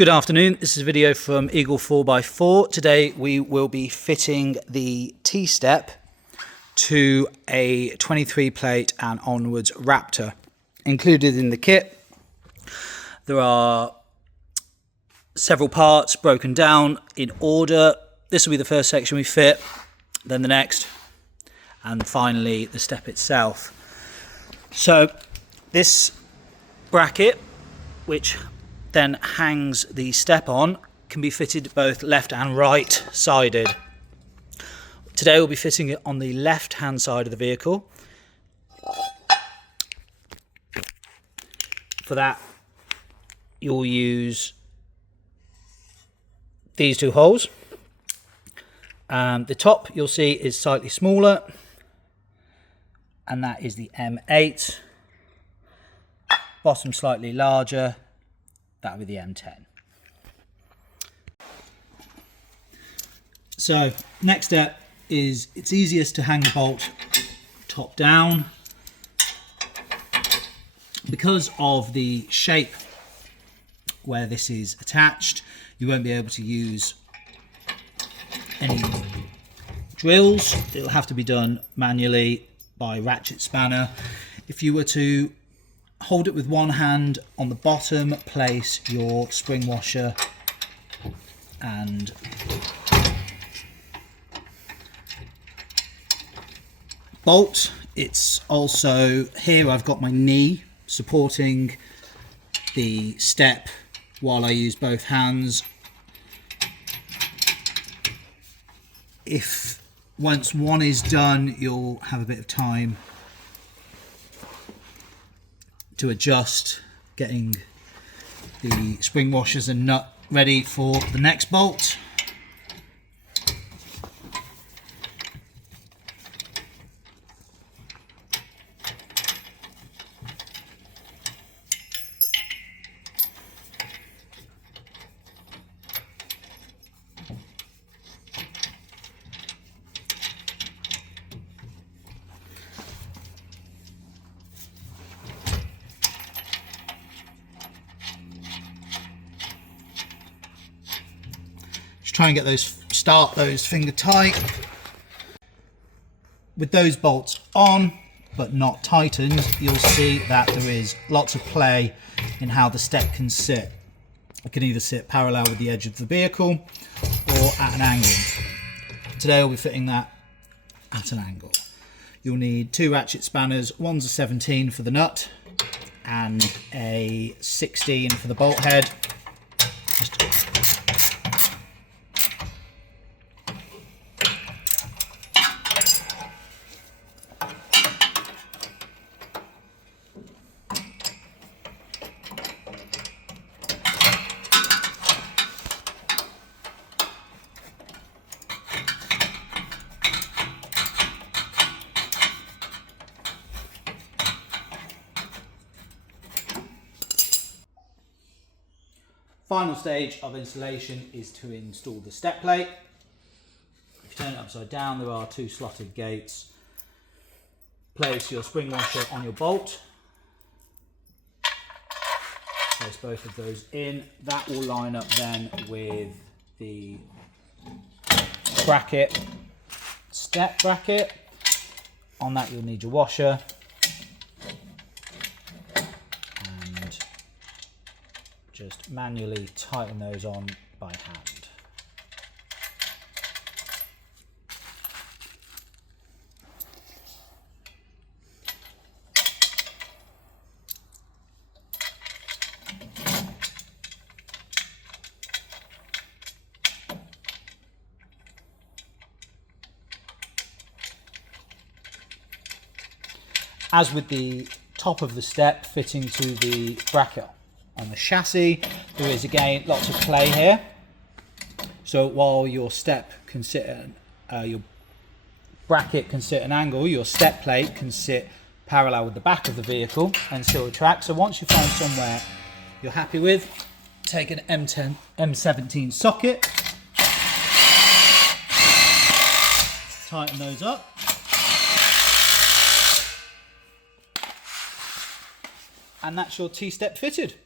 Good afternoon, this is a video from Eagle 4x4. Today we will be fitting the T-step to a 23 plate and onwards Raptor. Included in the kit, there are several parts broken down in order. This will be the first section we fit, then the next, and finally the step itself. So this bracket, which then hangs the step on, can be fitted both left and right sided. Today we'll be fitting it on the left hand side of the vehicle. For that you'll use these two holes. The top you'll see is slightly smaller, and that is the M8. Bottom slightly larger, that would be the M10. So next step is, it's easiest to hang the bolt top down. Because of the shape where this is attached, you won't be able to use any drills. It'll have to be done manually by ratchet spanner. If you were to hold it with one hand on the bottom, place your spring washer and bolt. It's also here I've got my knee supporting the step while I use both hands. If once one is done, you'll have a bit of time to adjust, getting the spring washers and nut ready for the next bolt. Try and get start those finger tight. With those bolts on but not tightened, you'll see that there is lots of play in how the step can sit. It can either sit parallel with the edge of the vehicle or at an angle. Today I'll be fitting that at an angle. You'll need two ratchet spanners. One's a 17 for the nut and a 16 for the bolt head. Final stage of installation is to install the step plate. If you turn it upside down, there are two slotted gates. Place your spring washer on your bolt. Place both of those in. That will line up then with the bracket, step bracket. On that you'll need your washer. Just manually tighten those on by hand. As with the top of the step fitting to the bracket on the chassis, there is again lots of play here. So while your step can sit at, your bracket can sit at an angle, your step plate can sit parallel with the back of the vehicle and still retract. So once you find somewhere you're happy with, take an M10, M17 socket, tighten those up. And that's your T-step fitted.